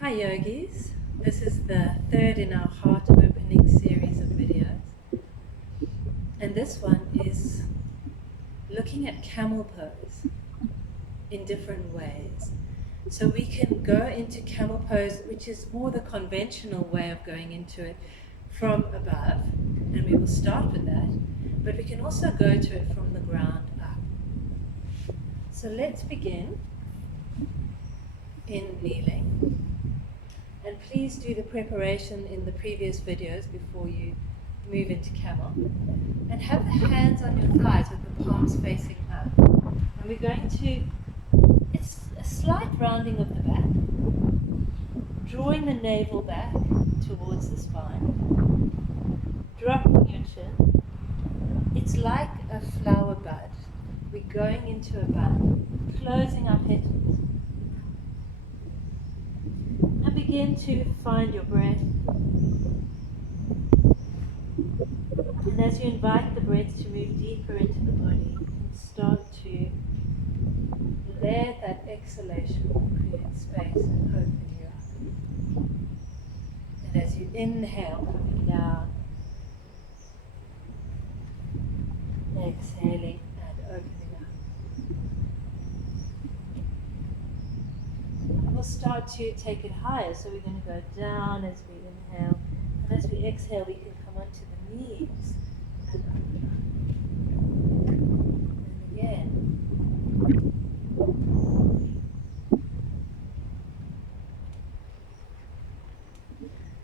Hi yogis, this is the third in our heart opening series of videos, and this one is looking at camel pose in different ways. So we can go into camel pose, which is more the conventional way of going into it, from above, and we will start with that, but we can also go to it from the ground up. So let's begin in kneeling. And please do the preparation in the previous videos before you move into camel. And have the hands on your thighs with the palms facing up. And we're going to, it's a slight rounding of the back, drawing the navel back towards the spine, dropping your chin. It's like a flower bud. We're going into a bud, closing our petals. And begin to find your breath. And as you invite the breath to move deeper into the body, start to let that exhalation create space and open you up. And as you inhale, coming down, exhaling and opening up. And we'll start to take it higher, so we're going to go down as we inhale, and as we exhale we can come onto the knees and open up. And again.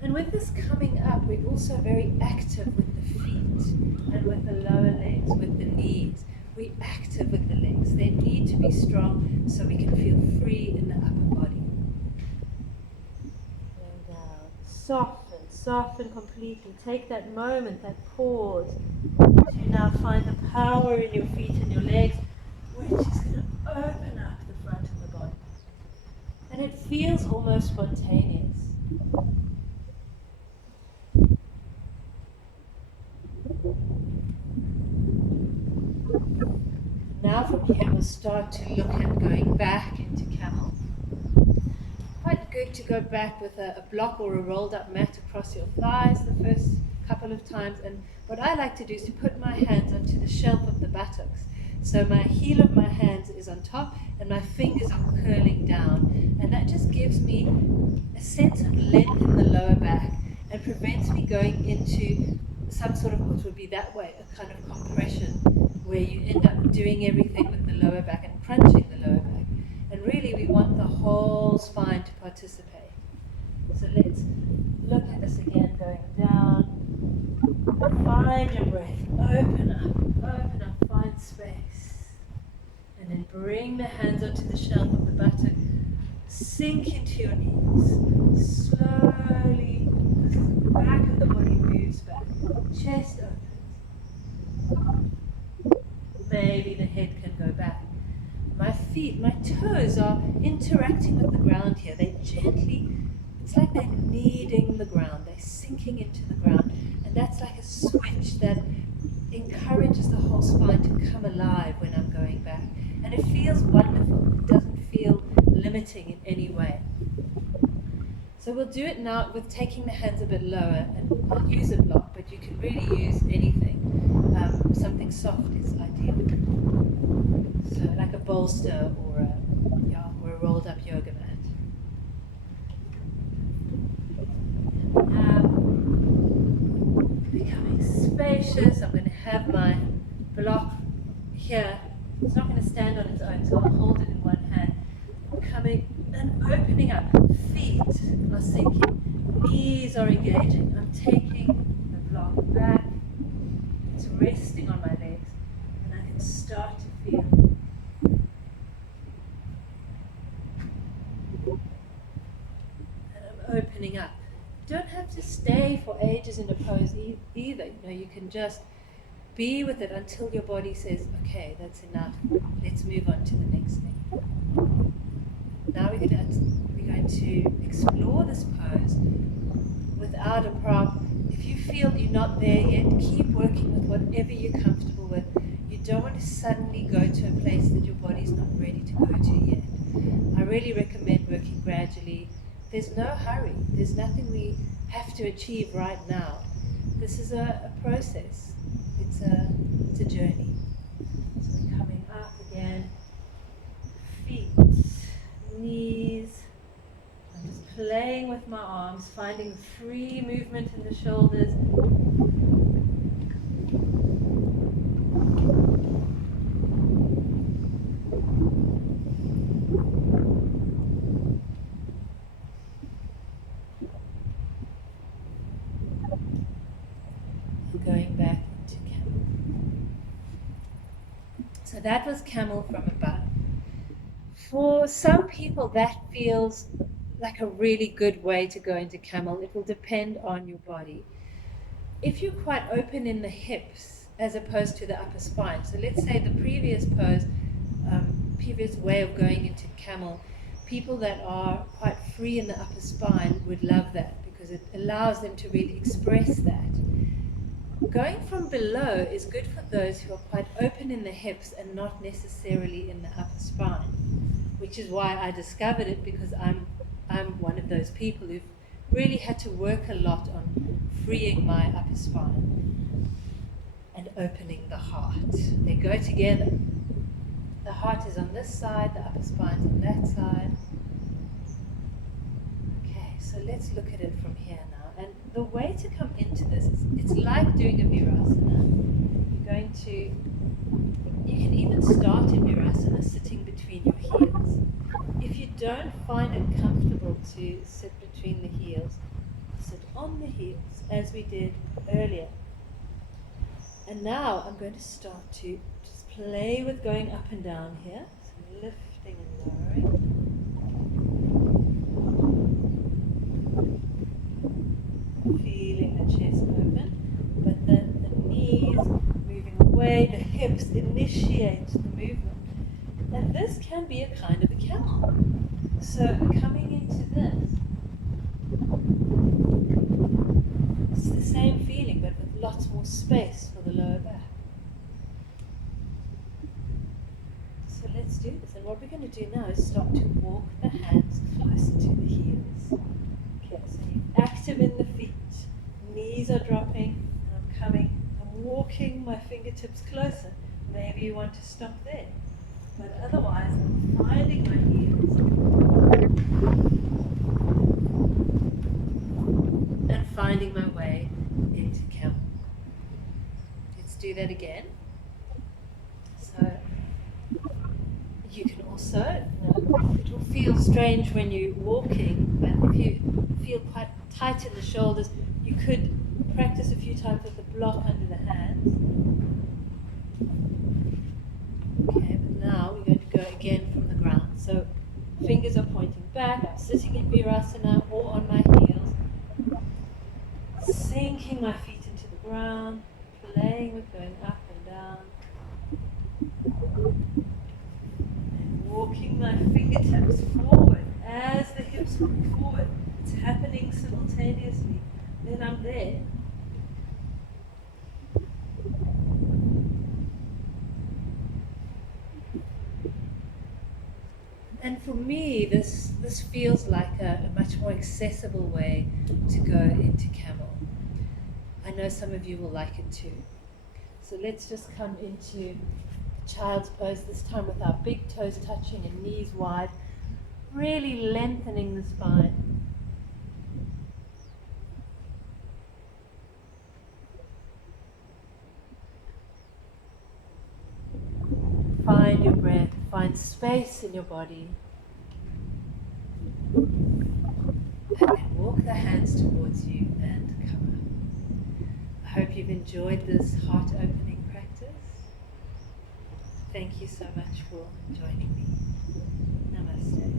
And with this coming up, we're also very active with the feet and with the lower legs, with the knees. We're active with the legs. They need to be strong so we can feel free in the upper body. And down. Soften, soften completely. Take that moment, that pause, to now find the power in your feet and your legs, which is going to open up the front of the body. And it feels almost spontaneous. Now from here we'll start to look at going back into camel. Quite good to go back with a block or a rolled up mat across your thighs the first couple of times, and what I like to do is to put my hands onto the shelf of the buttocks. So my heel of my hands is on top and my fingers are curling down, and that just gives me a sense of length in the lower back and prevents me going into some sort of, what would be that way, a kind of compression where you end up doing everything with the lower back and crunching the lower back. And really we want the whole spine to participate. So let's look at this again, going down. Find your breath, open up, find space. And then bring the hands onto the shelf of the buttock. Sink into your knees. Slowly, the back of the body moves back. Chest opens. Maybe the head can go back. My feet, my toes are interacting with the ground here. They gently, it's like they're kneading the ground. They're sinking into the ground. And that's like a switch that encourages the whole spine to come alive when I'm going back. And it feels wonderful. It doesn't feel limiting in any way. So we'll do it now with taking the hands a bit lower, and I'll use a block, but you can really use anything. Something soft is ideal. So like a bolster or a rolled up yoga mat. Now, becoming spacious, I'm going to have my block here. It's not going to stand on its own, so I'll hold it in one hand. Coming and opening up. Feet are sinking. Knees are engaging. I'm taking the block back. It's resting on my legs. And I can start to feel. And I'm opening up. You don't have to stay for ages in a pose either. You can just be with it until your body says, okay, that's enough. Let's move on to the next thing. Now we're going to explore this pose without a prop. If you feel you're not there yet, keep working with whatever you're comfortable with. You don't want to suddenly go to a place that your body's not ready to go to yet. I really recommend working gradually. there's no hurry. There's nothing we have to achieve right now. This is a process. It's a journey. So we're coming up again. Feet, knees. I'm just playing with my arms, finding free movement in the shoulders. Going back into camel. So that was camel from above. For some people, that feels like a really good way to go into camel. It will depend on your body. If you're quite open in the hips as opposed to the upper spine, so let's say the previous pose, previous way of going into camel, people that are quite free in the upper spine would love that because it allows them to really express that. Going from below is good for those who are quite open in the hips and not necessarily in the upper spine, which is why I discovered it, because I'm one of those people who've really had to work a lot on freeing my upper spine and opening the heart. They go together. The heart is on this side, the upper spine's on that side. Okay, so let's look at it from here now. And the way to come into this is, it's like doing a virasana. You're going to, you can even start in virasana sitting between your heels. If you don't find it comfortable to sit between the heels, sit on the heels as we did earlier. And now I'm going to start to just play with going up and down here. So lifting and lowering. Feeling the chest open, but the knees moving away, the hips initiate the movement. And this can be a kind of a camel. So coming into this, it's the same feeling, but with lots more space for the lower back. So let's do this. And what we're going to do now is start to walk the hands closer to the heels. Okay, so you're active in the feet. Knees are dropping, and I'm walking my fingertips closer. Maybe you want to stop there. But otherwise, I'm finding my heels and finding my way into camel. Let's do that again. So you can also, it will feel strange when you're walking, but if you feel quite tight in the shoulders, you could practice a few times with the block under the hands. Okay, but now we're going to go again from the ground. So fingers are pointing back, I'm sitting in virasana or on my heels, sinking my feet into the ground, playing with going up and down, and walking my fingertips forward as the hips move forward. It's happening simultaneously. Then I'm there. And for me, this feels like a much more accessible way to go into camel. I know some of you will like it too. So let's just come into child's pose, this time with our big toes touching and knees wide, really lengthening the spine. Find your breath, find space in your body. And then walk the hands towards you and come up. I hope you've enjoyed this heart opening practice. Thank you so much for joining me. Namaste.